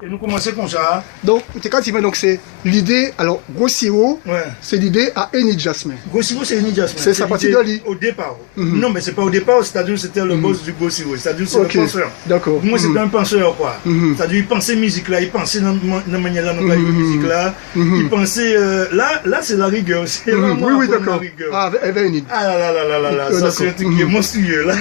Et nous commençons comme ça. Donc, donc c'est l'idée, alors, Gossiro, Ouais. c'est l'idée à Eni Jasmin. Gossiro, c'est Eni Jasmin. C'est sa partie de l'île. Au départ. Non, mais c'est pas au départ, c'est-à-dire c'était le boss du Gossiro. C'est-à-dire c'est le penseur. D'accord. Moi, c'était un penseur, quoi. C'est-à-dire, il pensait musique là, il pensait dans la manière là, musique là. Il pensait. Là, c'est la rigueur. C'est vraiment oui, la d'accord. rigueur. Ah, avec Eni. Ah là, ça c'est un truc qui est monstrueux là.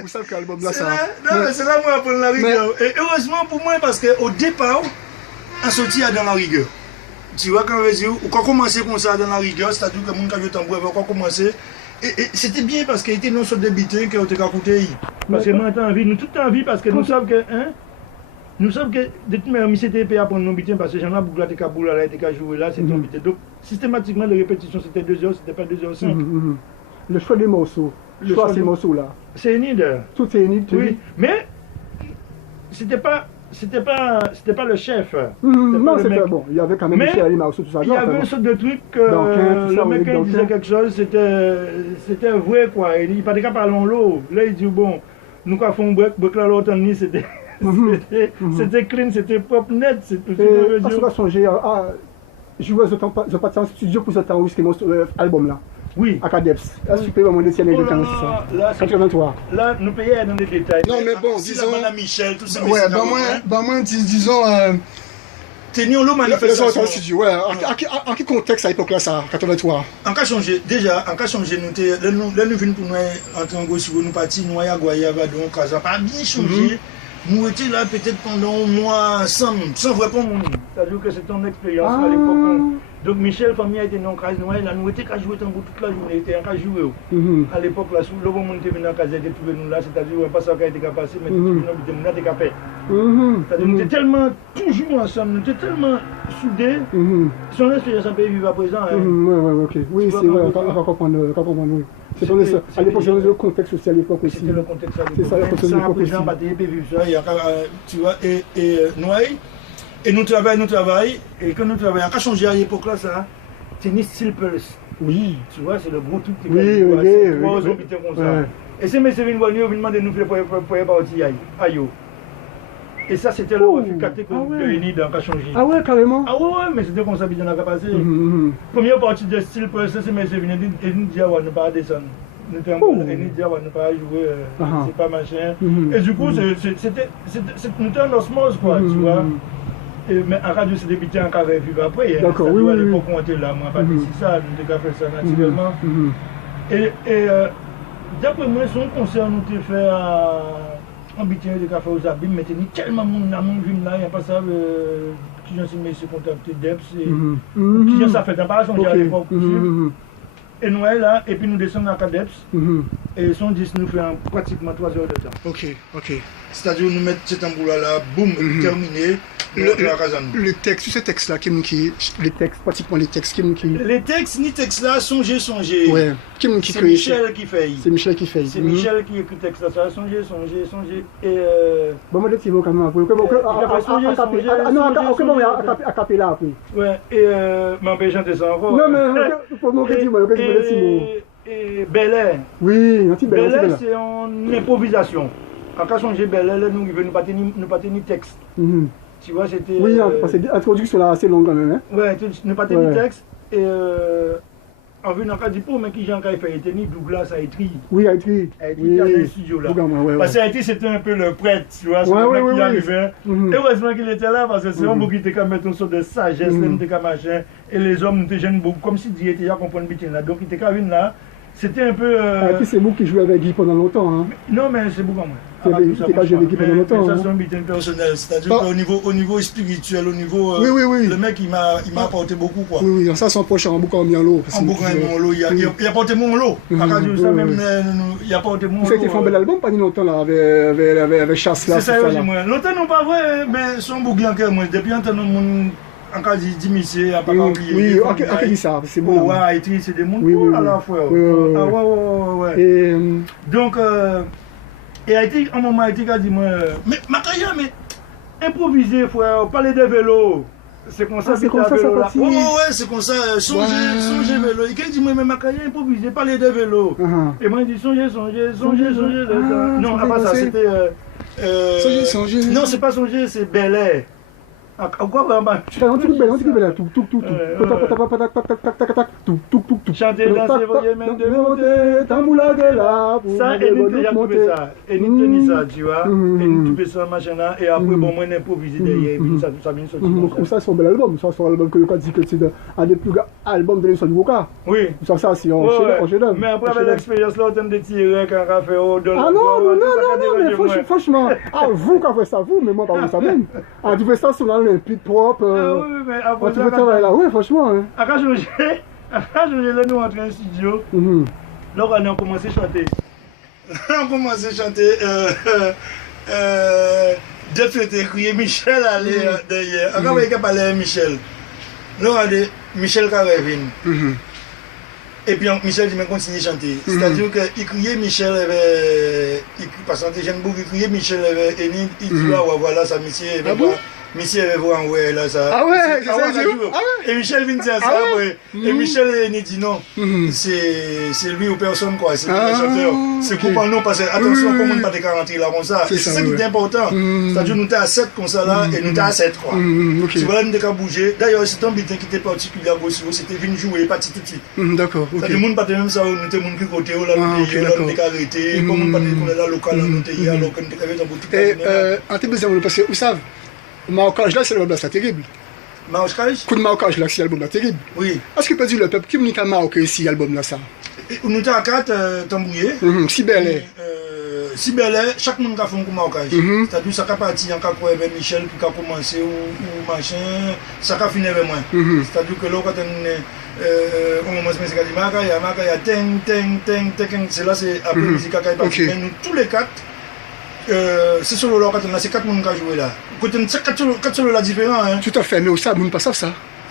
Vous savez quel album là, C'est ça. là, c'est là moi apprendre la rigueur. Et heureusement pour moi, parce qu'au départ, on sortit dans la rigueur. Tu vois, quand on a commencé comme ça dans la rigueur, c'est-à-dire que mon camion tambour avait commencé. Et c'était bien parce qu'il était non sur des bitins qui ont été écoutés. Parce que nous avons envie, nous tout envie parce que nous savons que. Nous savons que de toute manière, c'était payé à prendre nos bitins parce que j'en ai beaucoup de Kaboul là, été joué là, c'est ton bitin. Donc systématiquement, les répétitions c'était 2 heures, c'était pas 2h05. Le choix des morceaux. Le choix de ces morceaux là. C'est Enid. Tout est Enid, oui. Mais c'était pas le chef. Non, c'était bon. Il y avait quand même Michel Alima aussi, tout ça. Il y avait une sorte de truc que le mec quand il disait quelque chose, c'était vrai quoi. Il pas de cas parler en l'eau. Là il dit bon, nous quand font break là l'autre ni c'était clean, c'était propre net, c'est tout ce que je veux dire. Parce que songer à jouer je pas en studio pour ce temps où c'est mon album là. Oui. À Cadeps. Est-ce que tu peux vraiment décider les détails, c'est ça? Là, 83. Là, nous payons dans les détails. Non, mais bon, disons. Madame Michel, tout ça. Ouais, moi, disons. Tenions l'eau manifestation. Ouais, en quel contexte à l'époque là, ça, 83? En cas changé, déjà, en cas changé, nous venons pour nous entrer en gauche, nous partir, nous à Guayaba, donc, ça n'a pas bien changé. Nous étions là peut-être pendant un mois sans vrai pour nous. C'est-à-dire que c'est ton expérience à l'époque. Donc Michel, famille a été non case noire, là nous étions qu'à jouer toute la journée, était qu'à jouer. À l'époque là, sous le moment où nous étions dans la case, et trouvé nous là, c'est-à-dire pas ça qui a été passé, mais nous étions capés. C'est-à-dire nous étions tellement toujours ensemble, nous étions tellement soudés. Son expérience un peu vivre à présent. Oui, ok. Oui, c'est vrai, on va comprendre, oui. C'est ça. À l'époque, c'est le contexte social à l'époque aussi. C'était le contexte à l'époque. C'est ça, le contexte à l'époque aussi. Ça, vivre ça, tu vois, et nous travaillons, et quand nous travaillons, on a changé à l'époque là, ça, c'est ni style Pulse. Oui. Tu vois, c'est le gros truc qui oui, trois habitants comme ça. Et c'est mes services venus, ils demandent de nous faire pour partir aïe. Et ça, c'était le refus catégorique de Enid en a changé. Ah ouais, carrément? Ah ouais, mais c'était comme ça, bien dans la capacité. Première partie de style Pulse, c'est mes services, ils nous disent, on ne pas descendre. Nous ne pas jouer, c'est pas machin. Et du coup, c'était un osmose, quoi, tu vois. Mais en radio, c'est débuté en carré vivre après. D'accord, oui. À l'époque, on était là, moi, pas dit ça, nous avons fait ça naturellement. Et d'après moi, son concert nous a fait en bitin de café aux abîmes, mais il y a tellement de monde là, il n'y a pas ça, qui j'en suis mis sur contacté Debs, qui j'en ça fait, pas changer à l'époque. Et nous là, et puis nous descendons à Cadeps, et son 10 nous fait pratiquement 3 heures de temps. Ok. C'est-à-dire nous mettons cet embout là, boum, terminé. Le texte, tous ces textes là, les textes, les textes là, songez. Ouais. C'est Michel qui fait. C'est Michel qui fait. C'est Michel qui écrit le texte là, ça, songez. Et bon, moi, je quand même. À capella après. Ouais, et m'empêche chanter ça encore. Non, mais pour moi, et Bel Air. Oui, un petit Bel Air. Bel Air, c'est en improvisation. En cas changer Bel Air, nous ne pas tenir texte. Tu vois, c'était. Oui, parce que l'introduction là assez longue quand même. Ouais, ne pas tenir texte. Et en venant à dire pour mais qui Jean fait, il tenir Douglas a écrit. Oui, a écrit. Dans le studio là. Parce que Haïti c'était un peu le prêtre, tu vois, c'est le mec qui arrivait. Heureusement qu'il était là parce que c'est un mot qui était comme une sorte de sagesse, machin. Et les hommes nous gênent beaucoup, comme si Dieu était là qu'on prend une là. Donc il était quand même là. C'était un peu. Et puis c'est vous qui jouez avec Guy pendant longtemps. Hein. Non, mais c'est beaucoup moins. C'était pas joué avec Guy pendant longtemps. Ça, c'est un bitin personnel. C'est-à-dire qu'au niveau spirituel, au niveau. Oui. Le mec, il m'a apporté beaucoup, quoi. Oui, ça, son proche en boucan en l'eau. En boucan en l'eau. Il a apporté mon lot. Il a apporté mon lot. C'était fait un bel album, pas longtemps, là, avec Chasse là. C'est ça, moi. Longtemps, non, pas vrai, mais son boucan, moi, depuis un temps, en cas de diminuer, à pas oui, on dit ça, c'est bon. Ouais, Haïti, c'est des mondes à la fois. Ouais. Et donc, et Haïti, à un moment, Haïti a dit, moi, mais Makaya, mais improviser, frère, parler de vélo. C'est comme ça, c'est comme ça, ça partit. Ouais, c'est comme ça, songer vélo. Il a dit, moi, mais Makaya, improviser, parler de vélo. Et moi, il dit, songer. Non, à part ça, c'était. Songer. Non, c'est pas Songer, c'est Bel Air. Quoi vraiment? Tu as un truc bel, tout. Chanter, danser, voyez même de monter, tamboula de là. Ça, et nous déjà trouvé ça. Et nous tenons ça, tu vois. Et nous trouvons ça, machin là. Et après, bon, moi, improvisé derrière. Et puis ça vient sortir. Ça, c'est un bel album. Ça, c'est un album que dit que c'est un des plus grands albums de l'histoire du Goka. Oui. Ça, c'est un chef-d'œuvre. Mais après, avec l'expérience là, on de tirer quand on fait au dollar. Ah non, mais franchement, vous qui avez fait ça, vous, mais moi, pas ça même. Tu fais ça sur l'Olympique propre. Oui, mais après tu fais travailler là, oui, franchement. À quand je là, nous entrons en studio. Là, on a commencé à chanter. On a commencé à chanter. Dès que tu crié Michel allait derrière. Quand on a parlé à Michel, là, on a dit Michel Carrevin. Et puis Michel dit, mais continue à chanter. C'est-à-dire qu'il criait Michel, parce que j'aime beaucoup, il criait Michel, il dit, voilà, ça, monsieur, monsieur avait vu en ouais, là, ça. Ah ouais, c'est ça, et Michel vient dire ça après. Et Michel, il dit non, c'est lui ou personne, quoi. C'est le chanteur. C'est pour non, parce que, attention, comment on ne pas te rentrer là comme ça. C'est ça qui est important. C'est-à-dire, nous sommes à 7 comme ça là, et nous sommes à 7, quoi. Tu vois, nous sommes bouger. D'ailleurs, c'est un bitin qui était particulier à Gossio, c'était venu jouer, parti tout de suite. D'accord. C'est-à-dire, nous ne pas même ça, nous sommes qui côté, là, nous sommes arrêtés. Comme nous ne pas là, local, nous sommes alors qu'on était dans boutique. Et, en termes de parce que, vous savez, Marocaage là, c'est l'album là, c'est terrible. Marocaage? Coup de Marocaage là, c'est l'album là, terrible. Oui. Est-ce que peut dire le peuple qui me dit qu'à Maroc ici, l'album là, ça? Nous sommes à 4 tambouillés. Si belle. Si belle, chaque monde a fait un Marocaage. C'est-à-dire, ça a parti en cas avec Michel, puis a commencé ou machin, ça a fini avec moi. C'est-à-dire que là, quand on commence à dire, il y a ting, c'est là, c'est après musique qui est partie. Mais nous, tous les 4, c'est solo là, c'est 4 personnes qui ont joué là. C'est 4 solos là différents. Hein. Tout à fait, mais ça, nous pas ça.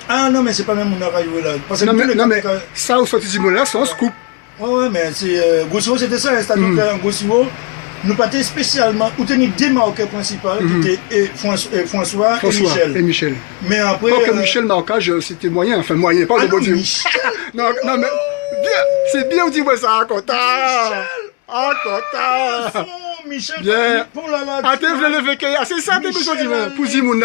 Ah non, mais c'est pas même mon qui a joué là. Parce que non, mais ça, au sorti du monde là, c'est un scoop. Ouais, mais c'est. Gossio, c'était ça, c'est-à-dire qu'en Gossio, nous partions spécialement, où tenaient des Marocains principaux, qui étaient François et Michel. Mais après. Parce que Michel Marocaage, c'était moyen, pas de bon Dieu. Non, mais bien, c'est bien où tu vois ça, Conta. Ah, Conta. Michel, bien. Attends, je le fais c'est ça, t'es besoin de pour dire moun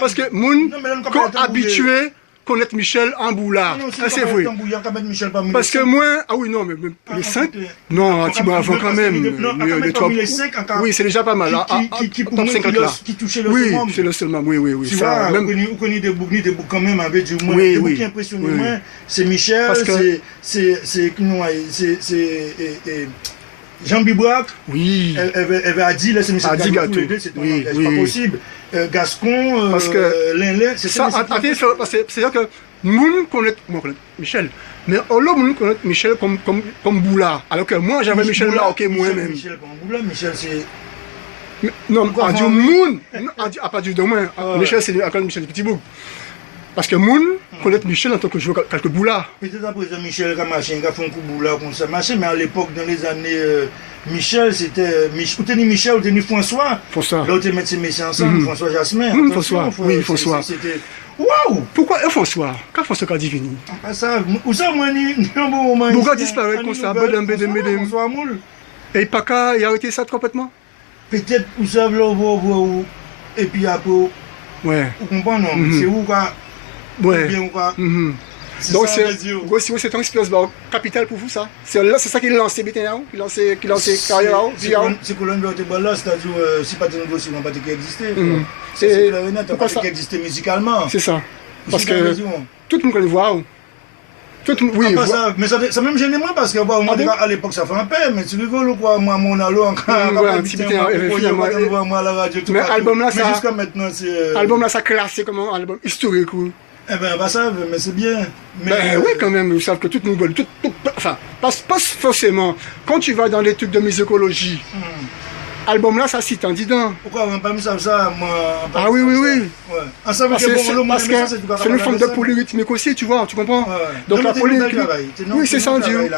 parce que moun, quand habitué, connaître Michel en boula. C'est vrai. Parce que moi, ah oui, non, mais les 5, non, un petit peu avant quand même. Les 3, oui, c'est déjà pas mal. Top 50 là. Oui, c'est le seul membre, oui. Tu vois, on connaît des boucs quand même avec du moins. Oui. Ce qui impressionne moi, c'est Michel, c'est Jean Bibrac, oui. Elle a dit, là, c'est Michel Gâteau, c'est pas possible. Gascon, Linlin, c'est ça. C'est-à-dire que moun connaît Michel, mais on moun connaît Michel comme Boula. Alors que moi, j'avais Michel là, ok, moi-même. Michel comme Boula, Michel c'est. Non, on dit moun, à pas du moins. Michel, c'est encore Michel Petit Boug. Parce que moun connaît Michel en tant que joueur quelques Boula. Peut-être après Michel qui a fait un coup de Boula comme ça, mais à l'époque, dans les années. Michel, c'était. Ou tenu Michel, ou tenu François. Là, où tu mets ces messieurs ensemble, François Jasmin. François. C'était. Waouh! Pourquoi François? Quand François a divini? Ah, ça, où ça, moi, ni un bon moment. Pourquoi disparaître comme ça? François Moule. Et Paka, il a arrêté ça complètement? Peut-être, où ça, où. Et puis après. Ouais. Vous comprenez, non? C'est où, quoi? Ouais. Bien ou quoi? Donc c'est ton expérience capitale pour vous ça. C'est ça qui lance Béténaou, qui lance carrière. C'est que l'on doit être là, c'est-à-dire si pas de négociation, on va pas exister. C'est pourquoi ça exister musicalement. C'est ça. Parce que tout le monde connaît voir. Oui. Mais ça même gêne moi parce que moi à l'époque ça fait un peu, mais tu rigoles quoi, moi mon allo encore. Moi à la radio tout. Mais album là ça. Jusqu'à maintenant c'est. Album là ça classé comme un album historique. Eh ben, bah ça, mais c'est bien. Mais oui, quand même, vous savez que tout nous veut. Enfin, pas forcément. Quand tu vas dans les trucs de musicologie, album là, ça cite un dedans. Pourquoi on n'a pas mis ça, moi? Ah oui. Ouais. Parce que c'est une forme de polyrythmique aussi, tu vois, tu comprends? Donc la polyrythmique. Oui, c'est ça, Dieu.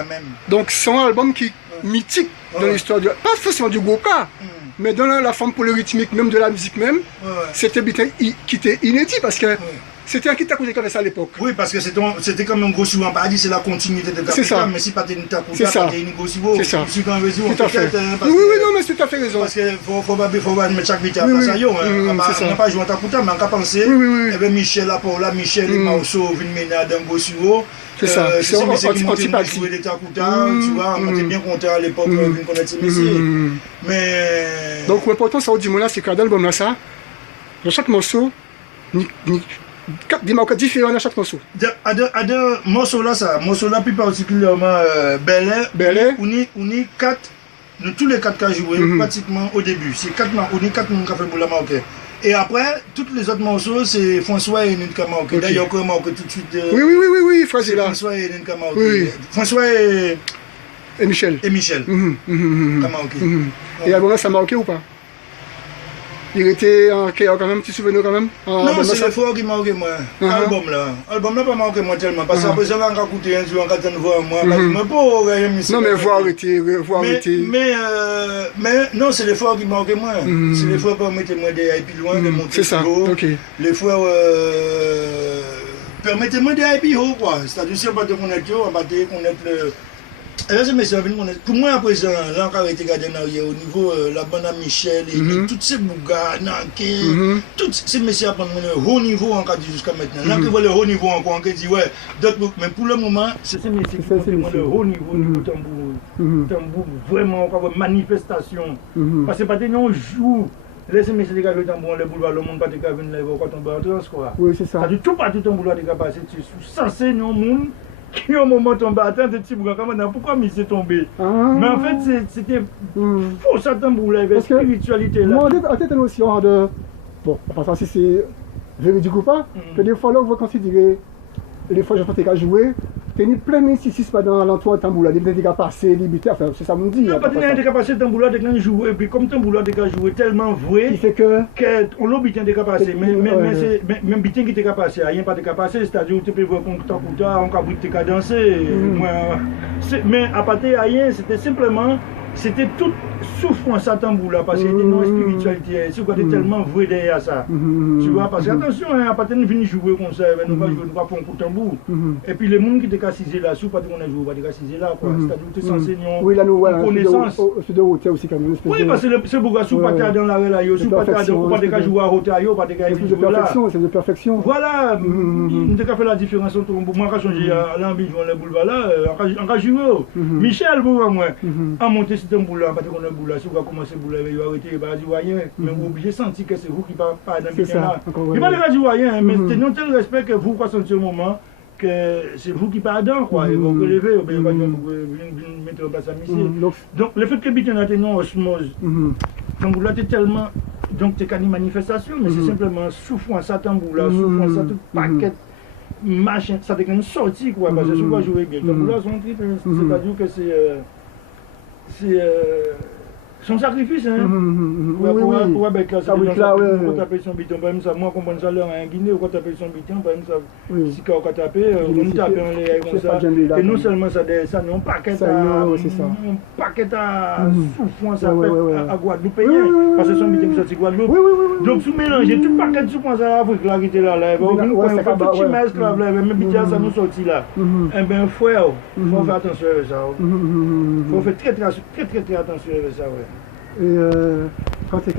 Donc c'est un album qui est mythique dans l'histoire du. Pas forcément du Goka. Mais dans la forme polyrythmique même de la musique même, c'était qui était inédit parce que C'était un Kitakuta qui avait ça à l'époque. Oui, parce que c'était comme un gros souvent, pas dit c'est la continuité de Kakuta, mais si pas de Kitakuta, pas de Nigosibo, c'est ça. Si quand raison, tout à fait. Oui, non, mais c'est tout à fait raison. Parce qu'il faut pas mettre chaque vite à passer, on n'a pas joué à Kakuta, mais on a pensé, et bien Michel, Michel et Marceau, viennent mener à Dangossibo. C'est ça, c'est qui montait jouer des Takuta, tu vois, on était bien content à l'époque de connaître ces messieurs. Mais... Donc l'important, ça du là, c'est qu'à l'album là, ça, dans chaque morceau, des marques différents dans chaque morceau. À deux morceaux là, plus particulièrement Bel-Air, on est quatre, tous les quatre qui ont joué pratiquement au début. C'est on est quatre qui ont fait pour la marquer. Et après, tous les autres morceaux, c'est François et Nenka Marqué. D'ailleurs, on marqué tout de suite. Oui, François est là. François et Nenka Marqué. François et Michel. Et l'album ça a marqué ou pas? Il était en cœur quand même, tu te souviens quand même? Non, c'est l'effort qui m'a marqué moi. L'album là pas marqué moi tellement. Parce qu'après ça, on a écouté un jour, on a entendu voir moi. Non, mais voir était. Mais non, c'est l'effort qui m'a marqué moi. C'est l'effort pour mettre moi d'aller plus loin, de monter. C'est ça, ok. L'effort. Permettez-moi d'aller plus haut, quoi. C'est-à-dire, si on va te connaître, on va te connaître le. Pour moi, à présent, là, on a été gardé au niveau la bande à Michel et tous ces bougas, tous ces messieurs à prendre le haut niveau encore jusqu'à maintenant. Là, on voit le haut niveau encore, on dit ouais, mais pour le moment, c'est ces messieurs qui prennent le haut niveau du tambour, vraiment, encore une manifestation. Parce que pas de nos jours. Laissez messieurs les gars le tambour, le boulevard, le monde pas de gars venir quand on va en transport. Oui, c'est ça. Ça dit tout partout ton boulevard de gars passer, tu es censé non monde. Qui au moment tombé à terre de petits bougas, pourquoi il s'est tombé? Mais en fait, c'était faux, ça tambour, la spiritualité là. Moi, en tête, notion de. Bon, pas ça si c'est véridique ou pas, que des fois là, on va considérer les fois que je fais jouer, tu es plein de si pas dans l'entour de tambour là, des gens passé, limité, enfin, c'est ça me dit. Non, pas des gens passé tambour là, des gens jouer, et puis comme tambour là, des gens jouer tellement vrai, c'est qu'on l'a bien des gens passé, mais même bien qui t'es passé, rien pas de passé, c'est-à-dire tu peux voir qu'on on cabrit tes cas danser, mais à partir de rien, c'était simplement. C'était toute souffrance à tambour là, parce que c'était une spiritualité, c'est quoi tellement vrai derrière ça. Tu vois, parce que attention, à partir de venir jouer comme ça, nous pas jouer, nous pas prendre pour tambour. Et puis les gens qui étaient assisés là, si pas qu'on a joué, pas des assisés là, quoi. C'est-à-dire que tu es censé une connaissance. C'est de haute aussi quand même. Oui, parce que c'est beaucoup sous pas dans la rue là, sous pas de jouer à hauteur, pas de jouer là. C'est de perfection. Voilà, nous avons fait la différence entre moi qui a changé à l'ambiance le boulevard là, on a joué. Michel, pour moi, a monté c'est un boulot, parce qu'on a un boulot, si on va commencer à bouler, il va arrêter, il va dire rien, mais vous obligez de sentir que c'est vous qui parlez dans le bien là. Il va pas dire rien, mais c'est non tel respect que vous ressentez au moment que c'est vous qui parlez dedans, quoi. Et vous relevez, il va mettre en place à Michel. Donc le fait que Bitin a été non osmose, donc là tu tellement, donc tu as une manifestation, mais c'est simplement souffrance à tambour là, souffrance à tout paquet. Machin, ça devient une sortie, quoi, parce que si on va jouer bien, donc là, c'est-à-dire que c'est son sacrifice, hein. Pour avec là, quand taper son biton, par exemple, moi, comprendre ça là en Guinée, quand taper son biton, par exemple, si quand on tape, on tape en l'air comme ça, et non seulement ça, non, paquet à souffrance à Guadeloupe, parce que son biton qui sorti Guadeloupe. Donc, sous mélanger tout paquet de souffrance à l'Afrique là, qui était là, on fait tout petit masque là, même biton ça nous sortit là. Eh bien, frère, il faut faire attention à ça. Il faut faire très attention à ça, ouais. Et quand